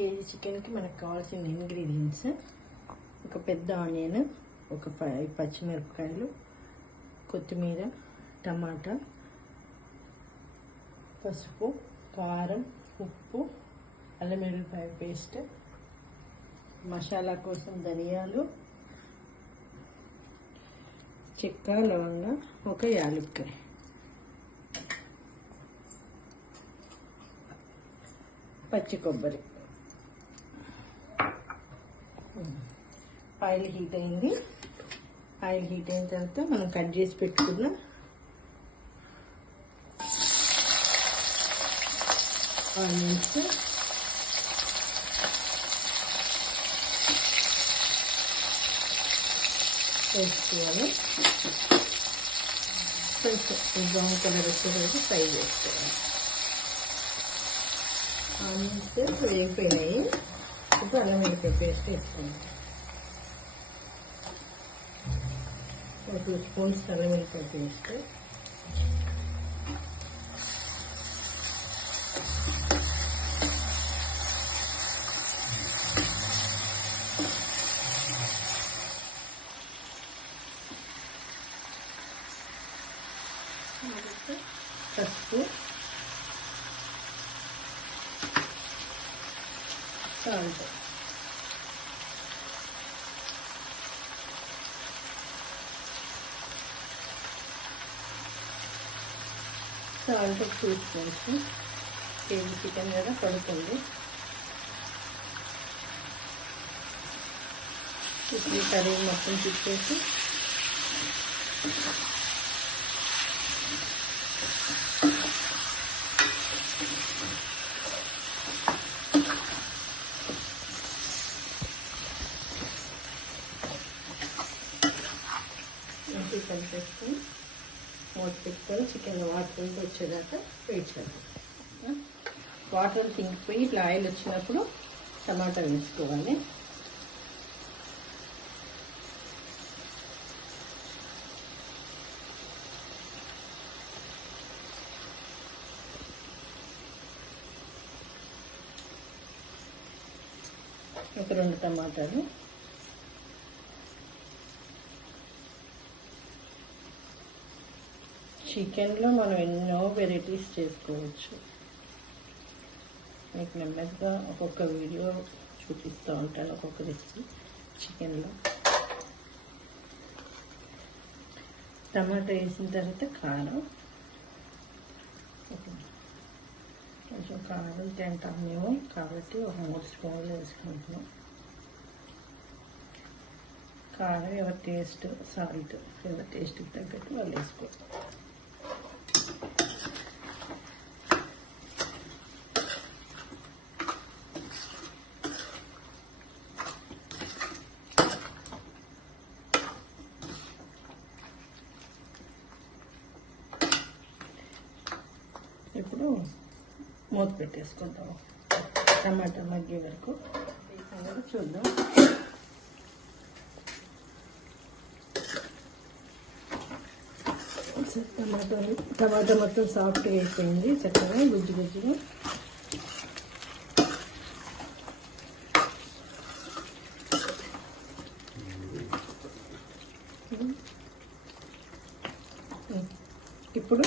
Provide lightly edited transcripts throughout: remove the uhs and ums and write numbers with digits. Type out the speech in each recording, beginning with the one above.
KG చికెన్కి మనకు కావాల్సిన ఇంగ్రీడియంట్స్: ఒక పెద్ద ఆనియన్, ఒక 5 పచ్చిమిరపకాయలు, కొత్తిమీర, టమాటా, పసుపు, కారం, ఉప్పు, అల్లం వెల్లుల్లిపాయ పేస్ట్, మసాలా కోసం ధనియాలు, చెక్క, లవంగ, ఒక యాలక్కాయ. పచ్చి కొబ్బరి. ఆయిల్ హీట్ అయింది. ఆయిల్ హీట్ అయిన తర్వాత మనం కట్ చేసి పెట్టుకున్న ఆనియన్స్, వేసుకోవాలి. కొంచెం బ్రౌన్ కలర్ వచ్చేసరికి ఫ్రై చేసుకోవాలి. ఆనియన్స్ వేగిపోయినాయి. ఇప్పుడు అల్లం వెల్లుల్లి పేస్ట్ వేసుకోండి. 2 స్పూన్స్ అల్లం వెల్లుల్లి పేస్ట్, పసుపు, salt. Salt 2 spoons. KG chicken కదా పడుతుంది. ఇప్పుడు కర్రీ మొత్తం తిప్పేసి కలిపేసుకొని మూత పెట్టుకొని చికెన్ వాటర్ వచ్చేదాకా వెయిట్ చేద్దాం. వాటర్ తింగిపోయి ఇట్లా ఆయిల్ వచ్చినప్పుడు టమాటా వేసుకోవాలి. ఒక 2 టమాటాలు, చికెన్లో మనం ఎన్నో వెరైటీస్ చేసుకోవచ్చు. మీకు నెమ్మదిగా ఒక్కొక్క వీడియో చూపిస్తూ ఉంటాను, ఒక్కొక్క రెసిపీ చికెన్లో. టమాటా వేసిన తర్వాత కారం, కొంచెం కారం తింటాం మేము కాబట్టి ఒక 3 స్పూన్లు వేసుకుంటున్నాం. కారం ఎవరి టేస్ట్, సాల్ట్ ఎవరి టేస్ట్కి తగ్గట్టు వాళ్ళు వేసుకోవాలి. ఇప్పుడు మూత పెట్టేసుకుంటాము టమాటా మగ్గే వరకు. చూద్దాం. టమాటా మొత్తం సాఫ్ట్గా అయిపోయింది, చక్కగా గుజ్జు గుజ్జుగా. ఇప్పుడు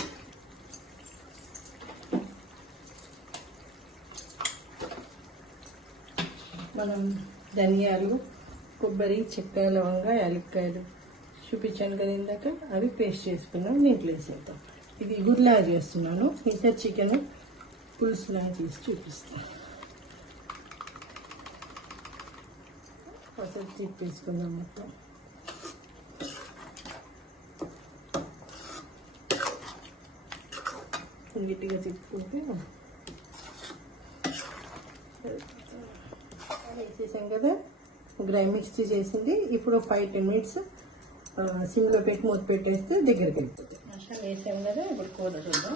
మనం ధనియాలు, కొబ్బరి, చెక్క, లవంగ, యాలక్కాయలు చూపించాను కదా ఇందాక, అవి పేస్ట్ చేసుకున్నాం. దీంట్లో వేసేద్దాం. ఇది గుడ్లా చేస్తున్నాను, మిగతా చికెన్ పులుసులా తీసి చూపిస్తాను. అసలు తిప్పేసుకుందాం మొత్తం. గట్టిగా తిప్పుకుంటే వేసేసాం కదా. మిక్సీ చేసింది. ఇప్పుడు 5-10 మినిట్స్ సిమ్లో పెట్టి మూత పెట్టేస్తే దగ్గరికి వెళ్ళిపోతుంది. మసాలా వేసాం కదా. ఇప్పుడు కూర చూద్దాం.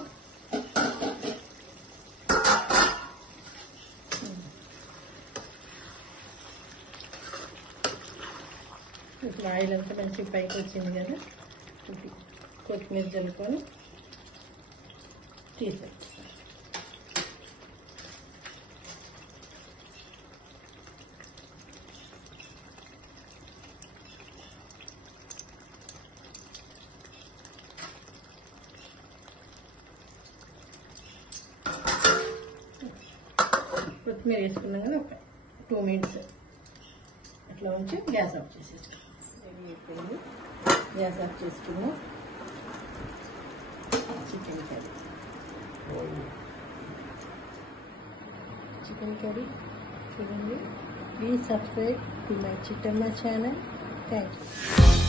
ఇప్పుడు ఆయిల్ అంతా మంచిగా పైకి వచ్చింది కదా. కొత్తిమీర చల్లుకొని తీసేస్తాం. కొత్తిమీర వేసుకున్నాం కదా ఒక 2 మినిట్స్ అట్లా ఉంచి గ్యాస్ ఆఫ్ చేసేసుకున్నాం. రెడీ అయిపోయింది. గ్యాస్ ఆఫ్ చేసుకున్నాం. చికెన్ కర్రీ చూడండి. Please subscribe to my Chittamma channel. Thank you.